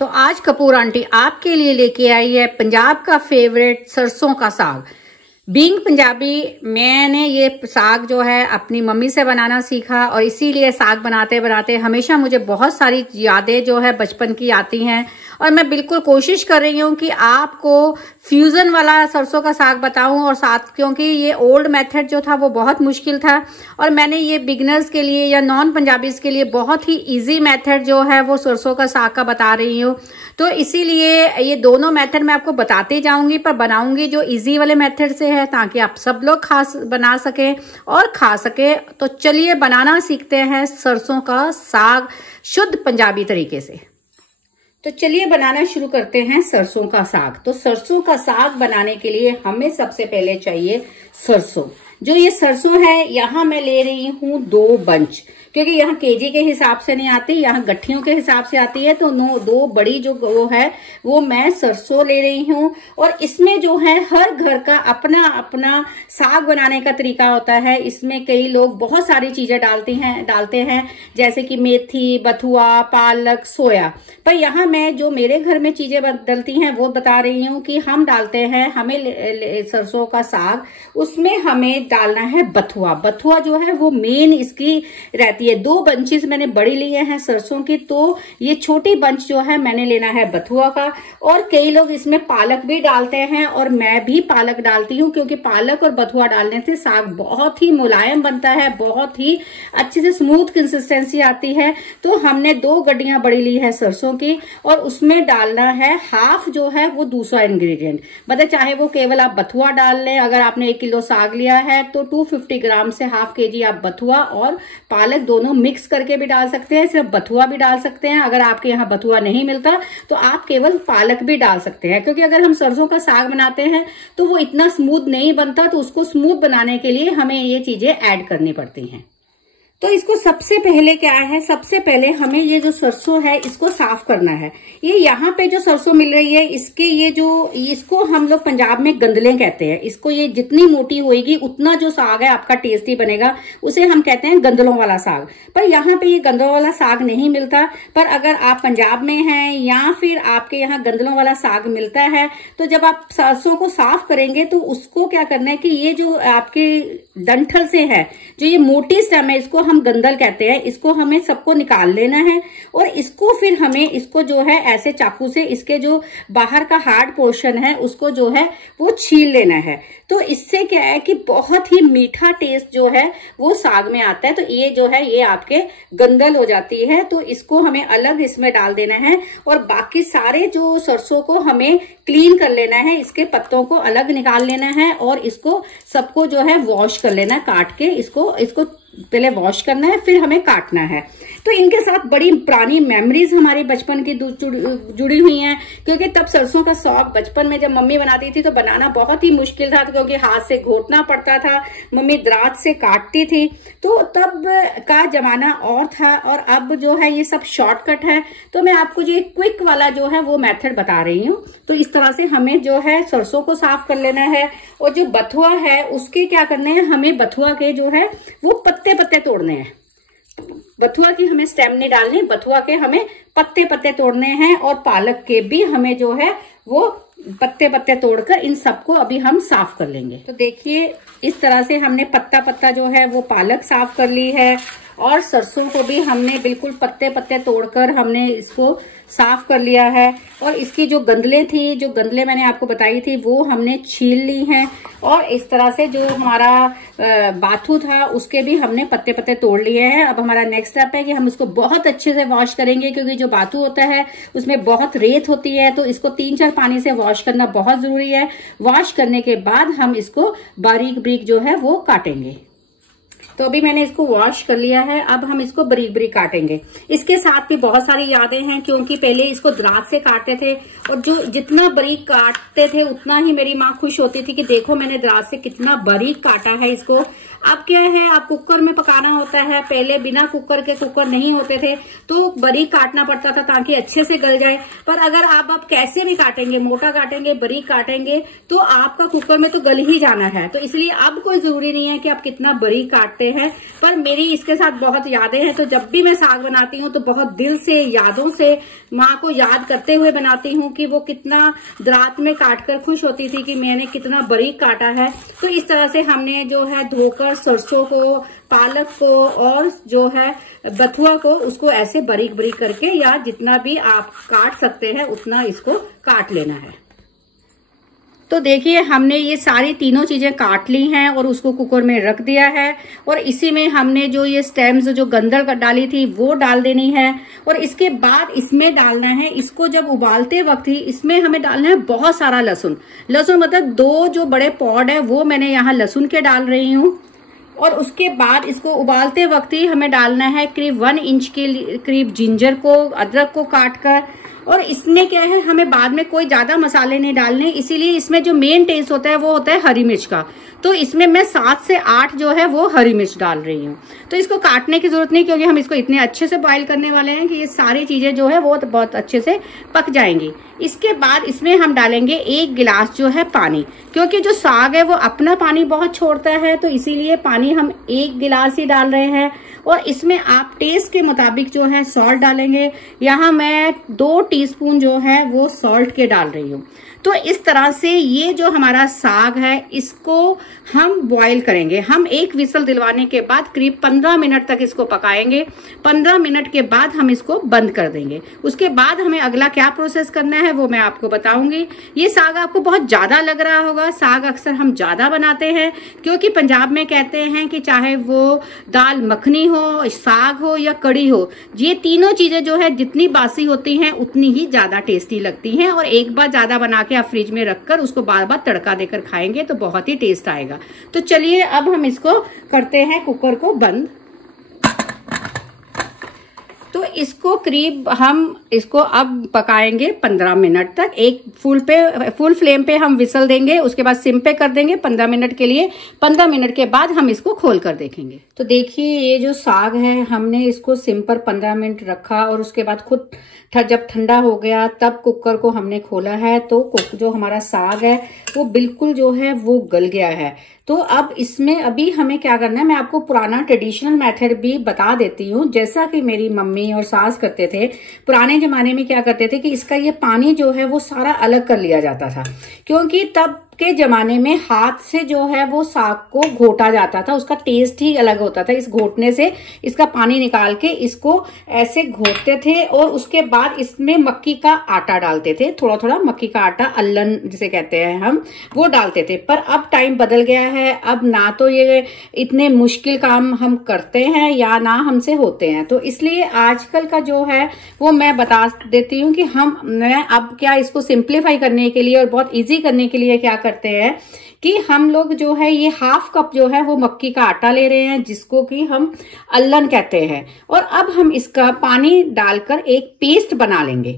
तो आज कपूर आंटी आपके लिए लेके आई है पंजाब का फेवरेट सरसों का साग। बीइंग पंजाबी मैंने ये साग जो है अपनी मम्मी से बनाना सीखा और इसीलिए साग बनाते बनाते हमेशा मुझे बहुत सारी यादें जो है बचपन की आती हैं और मैं बिल्कुल कोशिश कर रही हूँ कि आपको फ्यूजन वाला सरसों का साग बताऊं और साथ क्योंकि ये ओल्ड मेथड जो था वो बहुत मुश्किल था और मैंने ये बिगनर्स के लिए या नॉन पंजाबीज के लिए बहुत ही इजी मेथड जो है वो सरसों का साग का बता रही हूँ। तो इसीलिए ये दोनों मेथड मैं आपको बताती जाऊंगी पर बनाऊंगी जो इजी वाले मेथड से है ताकि आप सब लोग बना सके और खा सके। तो चलिए बनाना सीखते हैं सरसों का साग शुद्ध पंजाबी तरीके से। तो चलिए बनाना शुरू करते हैं सरसों का साग। तो सरसों का साग बनाने के लिए हमें सबसे पहले चाहिए सरसों। जो ये सरसों है यहाँ मैं ले रही हूँ 2 बंच, क्योंकि यहाँ केजी के हिसाब से नहीं आती, यहाँ गठियों के हिसाब से आती है। तो 2 बड़ी जो वो है वो मैं सरसों ले रही हूँ। और इसमें जो है हर घर का अपना अपना साग बनाने का तरीका होता है। इसमें कई लोग बहुत सारी चीजें डालते हैं जैसे कि मेथी, बथुआ, पालक, सोया। पर यहाँ मैं जो मेरे घर में चीजें बदलती हैं वो बता रही हूँ कि हम डालते हैं हमें सरसों का साग, उसमें हमें डालना है बथुआ। बथुआ जो है वो मेन इसकी रहती है। 2 बंचेस मैंने बड़ी लिए हैं सरसों की, तो ये छोटी बंच जो है मैंने लेना है बथुआ का। और कई लोग इसमें पालक भी डालते हैं और मैं भी पालक डालती हूँ, क्योंकि पालक और बथुआ डालने से साग बहुत ही मुलायम बनता है, बहुत ही अच्छे से स्मूथ कंसिस्टेंसी आती है। तो हमने 2 गड्डियां बड़ी ली है सरसों की और उसमें डालना है हाफ जो है वो दूसरा इंग्रेडिएंट। मतलब चाहे वो केवल आप बथुआ डाल लें, अगर आपने 1 किलो साग लिया है तो 250 ग्राम से हाफ केजी आप बथुआ और पालक दोनों मिक्स करके भी डाल सकते हैं, सिर्फ बथुआ भी डाल सकते हैं। अगर आपके यहाँ बथुआ नहीं मिलता तो आप केवल पालक भी डाल सकते हैं, क्योंकि अगर हम सरसों का साग बनाते हैं तो वो इतना स्मूथ नहीं बनता। तो उसको स्मूथ बनाने के लिए हमें ये चीजें ऐड करनी पड़ती हैं। तो इसको सबसे पहले क्या है, सबसे पहले हमें ये जो सरसों है इसको साफ करना है। ये यहाँ पे जो सरसों मिल रही है इसको हम लोग पंजाब में गंदले कहते हैं। इसको ये जितनी मोटी होएगी उतना जो साग है आपका टेस्टी बनेगा, उसे हम कहते हैं गंदलों वाला साग। पर यहाँ पे ये गंदलों वाला साग नहीं मिलता। पर अगर आप पंजाब में हैं या फिर आपके यहाँ गंदलों वाला साग मिलता है तो जब आप सरसों को साफ करेंगे तो उसको क्या करना है कि ये जो आपके डंठल से है, जो ये मोटी स्टेम है, इसको हम गंदल कहते हैं, इसको हमें सबको निकाल लेना है। और इसको फिर हमें इसको जो है ऐसे चाकू से इसके जो बाहर का हार्ड पोर्शन है उसको जो है वो छील लेना है। तो इससे क्या है कि बहुत ही मीठा टेस्ट जो है वो साग में आता है। तो ये जो है ये आपके गंदल हो जाती है, तो इसको हमें अलग इसमें डाल देना है। और बाकी सारे जो सरसों को हमें क्लीन कर लेना है, इसके पत्तों को अलग निकाल लेना है और इसको सबको जो है वॉश कर लेना है, काट के इसको पहले वॉश करना है, फिर हमें काटना है। तो इनके साथ बड़ी पुरानी मेमोरीज हमारी बचपन की जुड़ी हुई हैं, क्योंकि तब सरसों का साग बचपन में जब मम्मी बनाती थी तो बनाना बहुत ही मुश्किल था, क्योंकि हाथ से घोटना पड़ता था, मम्मी दराज से काटती थी। तो तब का जमाना और था और अब जो है ये सब शॉर्टकट है। तो मैं आपको जो क्विक वाला जो है वो मेथड बता रही हूँ। तो इस तरह से हमें जो है सरसों को साफ कर लेना है। और जो बथुआ है उसके क्या करने हैं, हमें बथुआ के जो है वो पत्ते तोड़ने हैं। बथुआ की हमें स्टेम नहीं डालनी, बथुआ के हमें पत्ते तोड़ने हैं। और पालक के भी हमें जो है वो पत्ते तोड़कर इन सबको अभी हम साफ कर लेंगे। तो देखिए इस तरह से हमने पत्ता जो है वो पालक साफ कर ली है और सरसों को भी हमने बिल्कुल पत्ते तोड़कर हमने इसको साफ कर लिया है। और इसकी जो गंदले मैंने आपको बताई थी वो हमने छील ली हैं। और इस तरह से जो हमारा बाथू था उसके भी हमने पत्ते तोड़ लिए हैं। अब हमारा नेक्स्ट स्टेप है कि हम इसको बहुत अच्छे से वॉश करेंगे, क्योंकि जो बाथू होता है उसमें बहुत रेत होती है, तो इसको 3-4 पानी से वॉश करना बहुत जरूरी है। वॉश करने के बाद हम इसको बारीक जो है वो काटेंगे। तो अभी मैंने इसको वॉश कर लिया है, अब हम इसको बारीक काटेंगे। इसके साथ भी बहुत सारी यादें हैं, क्योंकि पहले इसको दराज से काटते थे और जो जितना बारीक काटते थे उतना ही मेरी माँ खुश होती थी कि देखो मैंने दराज से कितना बारीक काटा है इसको। अब क्या है, आप कुकर में पकाना होता है, पहले बिना कुकर के, कुकर नहीं होते थे तो बारीक काटना पड़ता था ताकि अच्छे से गल जाए। पर अगर आप कैसे भी काटेंगे, मोटा काटेंगे, बारीक काटेंगे, तो आपका कुकर में तो गल ही जाना है। तो इसलिए अब कोई जरूरी नहीं है कि आप कितना बारीक काटते हैं। पर मेरी इसके साथ बहुत यादें हैं, तो जब भी मैं साग बनाती हूँ तो बहुत दिल से, यादों से माँ को याद करते हुए बनाती हूँ कि वो कितना रात में काटकर खुश होती थी कि मैंने कितना बारीक काटा है। तो इस तरह से हमने जो है धोकर सरसों को, पालक को और जो है बथुआ को, उसको ऐसे बारीक बारीक करके या जितना भी आप काट सकते हैं उतना इसको काट लेना है। तो देखिए हमने ये सारी तीनों चीजें काट ली हैं और उसको कुकर में रख दिया है। और इसी में हमने जो ये स्टेम्स, जो गंदल डाली थी, वो डाल देनी है। और इसके बाद इसमें डालना है, इसको जब उबालते वक्त ही इसमें हमें डालना है बहुत सारा लहसुन। लहसुन मतलब 2 जो बड़े पॉड है वो मैंने यहाँ लहसुन के डाल रही हूँ। और उसके बाद इसको उबालते वक्त ही हमें डालना है करीब 1 इंच के करीब जिंजर को, अदरक को काट कर। और इसमें क्या है, हमें बाद में कोई ज्यादा मसाले नहीं डालने, इसीलिए इसमें जो मेन टेस्ट होता है वो होता है हरी मिर्च का। तो इसमें मैं 7 से 8 जो है वो हरी मिर्च डाल रही हूँ। तो इसको काटने की जरूरत नहीं, क्योंकि हम इसको इतने अच्छे से बॉईल करने वाले हैं कि ये सारी चीजें जो है वो बहुत अच्छे से पक जाएंगी। इसके बाद इसमें हम डालेंगे 1 गिलास जो है पानी, क्योंकि जो साग है वो अपना पानी बहुत छोड़ता है, तो इसीलिए पानी हम 1 गिलास ही डाल रहे हैं। और इसमें आप टेस्ट के मुताबिक जो है सॉल्ट डालेंगे। यहाँ मैं 2 टीस्पून जो है वो सॉल्ट के डाल रही हूँ। तो इस तरह से ये जो हमारा साग है इसको हम बॉईल करेंगे। हम 1 विसल दिलवाने के बाद करीब 15 मिनट तक इसको पकाएंगे। 15 मिनट के बाद हम इसको बंद कर देंगे। उसके बाद हमें अगला क्या प्रोसेस करना है वो मैं आपको बताऊंगी। ये साग आपको बहुत ज्यादा लग रहा होगा, साग अक्सर हम ज्यादा बनाते हैं, क्योंकि पंजाब में कहते हैं कि चाहे वो दाल मखनी हो, साग हो या कड़ी हो, ये तीनों चीजें जो है जितनी बासी होती हैं उतनी ही ज्यादा टेस्टी लगती हैं। और एक बार ज्यादा बना के आप फ्रिज में रखकर उसको बार बार तड़का देकर खाएंगे तो बहुत ही टेस्ट आएगा। तो चलिए अब हम इसको करते हैं कुकर को बंद। तो इसको करीब हम इसको अब पकाएंगे 15 मिनट तक। एक फुल फ्लेम पे हम विसल देंगे, उसके बाद सिम पे कर देंगे 15 मिनट के लिए। 15 मिनट के बाद हम इसको खोल कर देखेंगे। तो देखिए ये जो साग है हमने इसको सिम पर 15 मिनट रखा और उसके बाद खुद जब ठंडा हो गया तब कुकर को हमने खोला है। तो जो हमारा साग है वो बिल्कुल जो है वो गल गया है। तो अब इसमें अभी हमें क्या करना है, मैं आपको पुराना ट्रेडिशनल मेथड भी बता देती हूँ। जैसा कि मेरी मम्मी और सास करते थे, पुराने जमाने में क्या करते थे कि इसका ये पानी जो है वो सारा अलग कर लिया जाता था, क्योंकि तब के जमाने में हाथ से जो है वो साग को घोटा जाता था, उसका टेस्ट ही अलग होता था। इस घोटने से इसका पानी निकाल के इसको ऐसे घोटते थे और उसके बाद इसमें मक्की का आटा डालते थे, थोड़ा थोड़ा मक्की का आटा, अल्लन जिसे कहते हैं हम, वो डालते थे। पर अब टाइम बदल गया है, अब ना तो ये इतने मुश्किल काम हम करते हैं या ना हमसे होते हैं। तो इसलिए आजकल का जो है वो मैं बता देती हूँ कि मैं अब क्या इसको सिंप्लीफाई करने के लिए और बहुत ईजी करने के लिए क्या करते हैं कि हम लोग जो है ये 1/2 कप जो है वो मक्की का आटा ले रहे हैं, जिसको कि हम अल्लन कहते हैं। और अब हम इसका पानी डालकर एक पेस्ट बना लेंगे।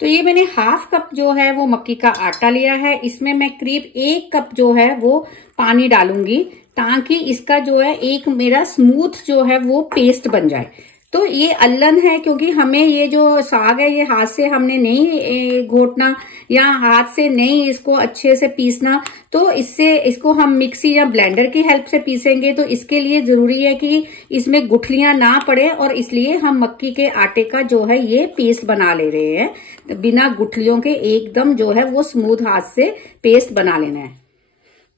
तो ये मैंने 1/2 कप जो है वो मक्की का आटा लिया है, इसमें मैं करीब 1 कप जो है वो पानी डालूंगी ताकि इसका जो है एक मेरा स्मूथ जो है वो पेस्ट बन जाए। तो ये अल्लन है, क्योंकि हमें ये जो साग है ये हाथ से हमने नहीं घोटना या हाथ से नहीं इसको अच्छे से पीसना। तो इसको हम मिक्सी या ब्लेंडर की हेल्प से पीसेंगे। तो इसके लिए जरूरी है कि इसमें गुठलियां ना पड़े, और इसलिए हम मक्की के आटे का जो है ये पेस्ट बना ले रहे हैं बिना गुठलियों के, एकदम जो है वो स्मूथ हाथ से पेस्ट बना लेना है।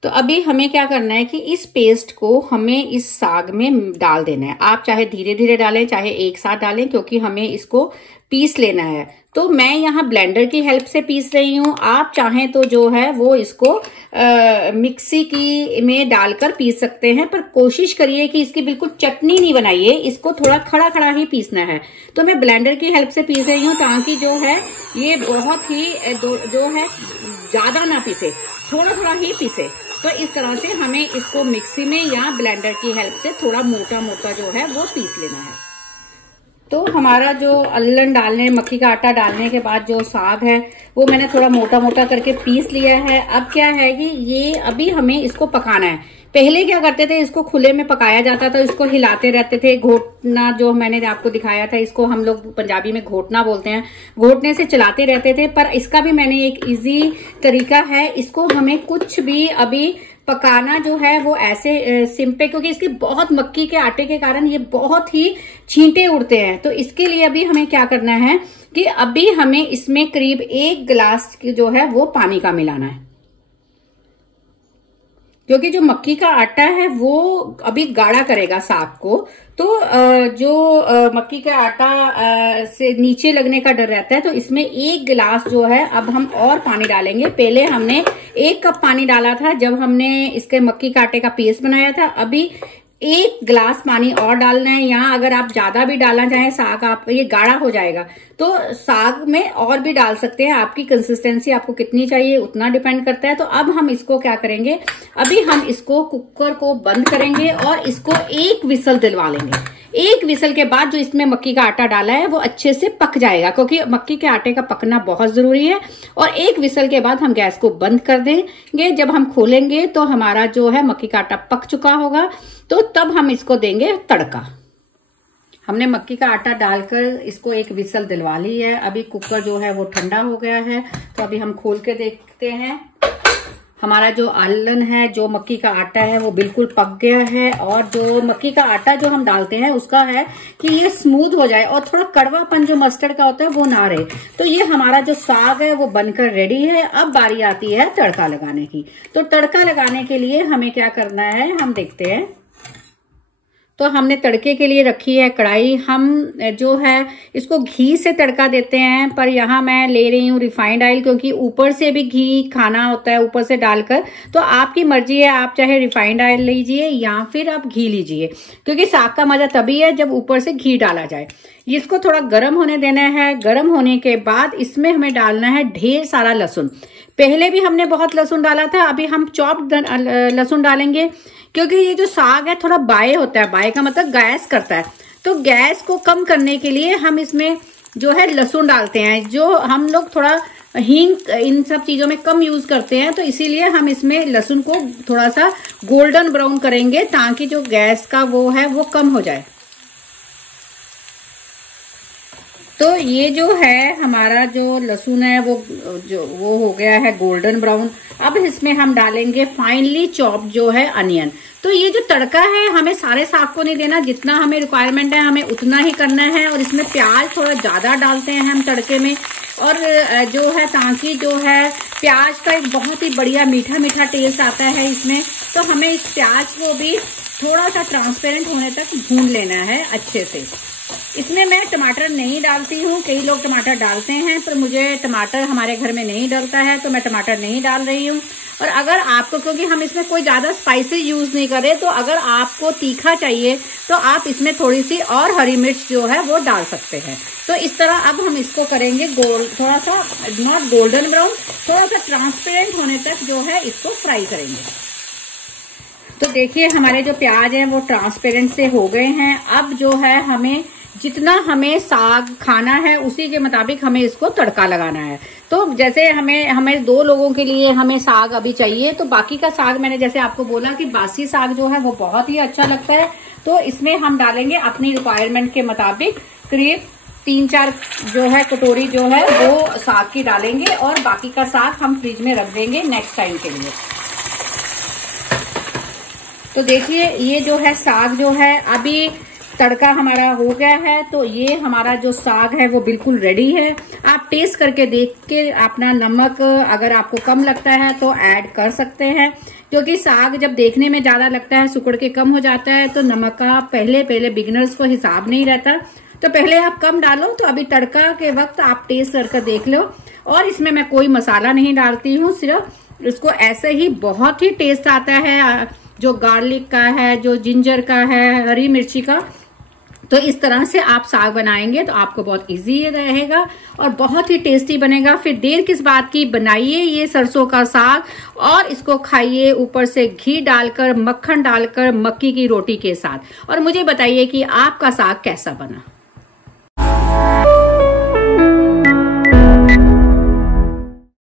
तो अभी हमें क्या करना है कि इस पेस्ट को हमें इस साग में डाल देना है। आप चाहे धीरे धीरे डालें चाहे एक साथ डालें, क्योंकि हमें इसको पीस लेना है। तो मैं यहाँ ब्लेंडर की हेल्प से पीस रही हूँ, आप चाहें तो जो है वो इसको मिक्सी की में डालकर पीस सकते हैं, पर कोशिश करिए कि इसकी बिल्कुल चटनी नहीं बनाइए, इसको थोड़ा खड़ा खड़ा ही पीसना है। तो मैं ब्लेंडर की हेल्प से पीस रही हूँ ताकि जो है ये बहुत ही जो है ज्यादा ना पीसे, थोड़ा थोड़ा ही पीसे। तो इस तरह से हमें इसको मिक्सी में या ब्लेंडर की हेल्प से थोड़ा मोटा मोटा जो है वो पीस लेना है। तो हमारा जो अल्लन डालने, मक्की का आटा डालने के बाद जो साग है वो मैंने थोड़ा मोटा मोटा करके पीस लिया है। अब क्या है कि ये अभी हमें इसको पकाना है, पहले क्या करते थे, इसको खुले में पकाया जाता था, इसको हिलाते रहते थे। घोटना जो मैंने आपको दिखाया था, इसको हम लोग पंजाबी में घोटना बोलते हैं। घोटने से चलाते रहते थे, पर इसका भी मैंने एक इजी तरीका है। इसको हमें कुछ भी अभी पकाना जो है वो ऐसे सिम पे, क्योंकि इसकी बहुत मक्की के आटे के कारण ये बहुत ही छींटे उड़ते हैं। तो इसके लिए अभी हमें क्या करना है कि अभी हमें इसमें करीब 1 गिलास जो है वो पानी का मिलाना है, क्योंकि जो मक्की का आटा है वो अभी गाढ़ा करेगा साग को। तो जो मक्की का आटा से नीचे लगने का डर रहता है, तो इसमें 1 गिलास जो है अब हम और पानी डालेंगे। पहले हमने 1 कप पानी डाला था जब हमने इसके मक्की के आटे का पेस्ट बनाया था। अभी 1 गिलास पानी और डालना है। यहाँ अगर आप ज्यादा भी डालना चाहें, साग आपका ये गाढ़ा हो जाएगा, तो साग में और भी डाल सकते हैं। आपकी कंसिस्टेंसी आपको कितनी चाहिए उतना डिपेंड करता है। तो अब हम इसको क्या करेंगे, अभी हम इसको कुकर को बंद करेंगे और इसको 1 विसल दिलवा लेंगे। 1 विसल के बाद जो इसमें मक्की का आटा डाला है वो अच्छे से पक जाएगा, क्योंकि मक्की के आटे का पकना बहुत जरूरी है। और 1 विसल के बाद हम गैस को बंद कर देंगे। जब हम खोलेंगे तो हमारा जो है मक्की का आटा पक चुका होगा, तो तब हम इसको देंगे तड़का। हमने मक्की का आटा डालकर इसको 1 विसल दिलवा ली है। अभी कुकर जो है वो ठंडा हो गया है, तो अभी हम खोल के देखते हैं। हमारा जो आलन है, जो मक्की का आटा है वो बिल्कुल पक गया है। और जो मक्की का आटा जो हम डालते हैं उसका है कि ये स्मूथ हो जाए और थोड़ा कड़वापन जो मस्टर्ड का होता है वो ना रहे। तो ये हमारा जो साग है वो बनकर रेडी है। अब बारी आती है तड़का लगाने की। तो तड़का लगाने के लिए हमें क्या करना है, हम देखते हैं। तो हमने तड़के के लिए रखी है कढ़ाई। हम जो है इसको घी से तड़का देते हैं, पर यहाँ मैं ले रही हूँ रिफाइंड ऑयल, क्योंकि ऊपर से भी घी खाना होता है ऊपर से डालकर। तो आपकी मर्जी है, आप चाहे रिफाइंड ऑयल लीजिए या फिर आप घी लीजिए, क्योंकि साग का मजा तभी है जब ऊपर से घी डाला जाए। इसको थोड़ा गर्म होने देना है। गर्म होने के बाद इसमें हमें डालना है ढेर सारा लहसुन। पहले भी हमने बहुत लहसुन डाला था, अभी हम चॉप्ड लहसुन डालेंगे, क्योंकि ये जो साग है थोड़ा बाय होता है। बाय का मतलब गैस करता है। तो गैस को कम करने के लिए हम इसमें जो है लहसुन डालते हैं। जो हम लोग थोड़ा हींग इन सब चीजों में कम यूज करते हैं, तो इसीलिए हम इसमें लहसुन को थोड़ा सा गोल्डन ब्राउन करेंगे, ताकि जो गैस का वो है वो कम हो जाए। तो ये जो है हमारा जो लहसुन है वो हो गया है गोल्डन ब्राउन। अब इसमें हम डालेंगे फाइनली चॉप जो है अनियन। तो ये जो तड़का है हमें सारे साग को नहीं देना, जितना हमें रिक्वायरमेंट है हमें उतना ही करना है। और इसमें प्याज थोड़ा ज्यादा डालते हैं हम तड़के में, और जो है ताकि जो है प्याज का एक बहुत ही बढ़िया मीठा मीठा टेस्ट आता है इसमें। तो हमें इस प्याज को भी थोड़ा सा ट्रांसपेरेंट होने तक भून लेना है अच्छे से। इसमें मैं टमाटर नहीं डालती हूँ, कई लोग टमाटर डालते हैं, पर मुझे टमाटर हमारे घर में नहीं डलता है, तो मैं टमाटर नहीं डाल रही हूँ। और अगर आपको, क्योंकि हम इसमें कोई ज्यादा स्पाइसेस यूज नहीं करें, तो अगर आपको तीखा चाहिए तो आप इसमें थोड़ी सी और हरी मिर्च जो है वो डाल सकते हैं। तो इस तरह अब हम इसको करेंगे थोड़ा सा नॉट गोल्डन ब्राउन, थोड़ा सा ट्रांसपेरेंट होने तक जो है इसको फ्राई करेंगे। तो देखिए हमारे जो प्याज है वो ट्रांसपेरेंट से हो गए हैं। अब जो है हमें जितना हमें साग खाना है उसी के मुताबिक हमें इसको तड़का लगाना है। तो जैसे हमें 2 लोगों के लिए हमें साग अभी चाहिए, तो बाकी का साग मैंने जैसे आपको बोला कि बासी साग जो है वो बहुत ही अच्छा लगता है। तो इसमें हम डालेंगे अपनी रिक्वायरमेंट के मुताबिक करीब 3-4 जो है कटोरी जो है वो साग की डालेंगे, और बाकी का साग हम फ्रिज में रख देंगे नेक्स्ट टाइम के लिए। तो देखिए ये जो है साग जो है अभी तड़का हमारा हो गया है। तो ये हमारा जो साग है वो बिल्कुल रेडी है। आप टेस्ट करके देख के अपना नमक अगर आपको कम लगता है तो ऐड कर सकते हैं, क्योंकि साग जब देखने में ज्यादा लगता है सुकड़ के कम हो जाता है, तो नमक का पहले बिगिनर्स को हिसाब नहीं रहता, तो पहले आप कम डालो। तो अभी तड़का के वक्त आप टेस्ट करके देख लो। और इसमें मैं कोई मसाला नहीं डालती हूँ, सिर्फ इसको ऐसे ही बहुत ही टेस्ट आता है, जो गार्लिक का है, जो जिंजर का है, हरी मिर्ची का। तो इस तरह से आप साग बनाएंगे तो आपको बहुत इजी रहेगा और बहुत ही टेस्टी बनेगा। फिर देर किस बात की, बनाइए ये सरसों का साग और इसको खाइए ऊपर से घी डालकर, मक्खन डालकर, मक्की की रोटी के साथ, और मुझे बताइए कि आपका साग कैसा बना।